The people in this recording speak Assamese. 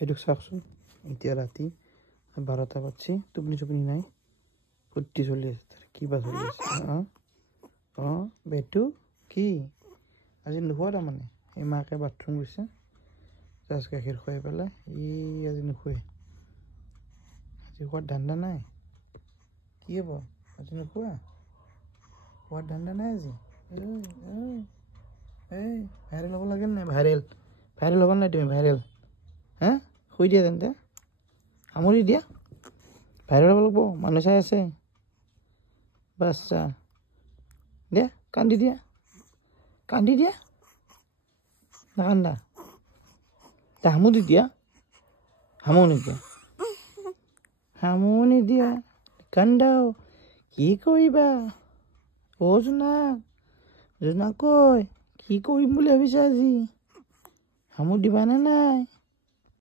এইটোক চাওকচোন এতিয়া ৰাতি 12টা বাজছি টোপনি চোপনি নাই ফূৰ্তি চলি আছে কিবা চলি আছে বেটু কি আজি নুশুৱা তাৰমানে এই মাকে বাথৰুম গৈছে জাষ্ট গাখীৰ খুৱাই পেলাই আজি নুশুৱে আজি খোৱাৰ ধান্দা নাই কি হ'ব আজি নুশুৱা খোৱাৰ ধান্দা নাই আজি ভাইৰেল হ'ব লাগে নাই ভাইৰেল হ'ব নাই তুমি ভাইৰেল হা শুই দিয়া তেন্তে সামৰি দিয়া ভাইৰেল হ'ব লাগিব মানুহ চাই আছে বাচ্চা দিয়া কান্দি দিয়া নাকান্দা সামৰি দিয়া কান্দাও কি কৰিবা জোনাক কৈ কি কৰিম বুলি ভাবিছা আজি সামৰি দিবানে নাই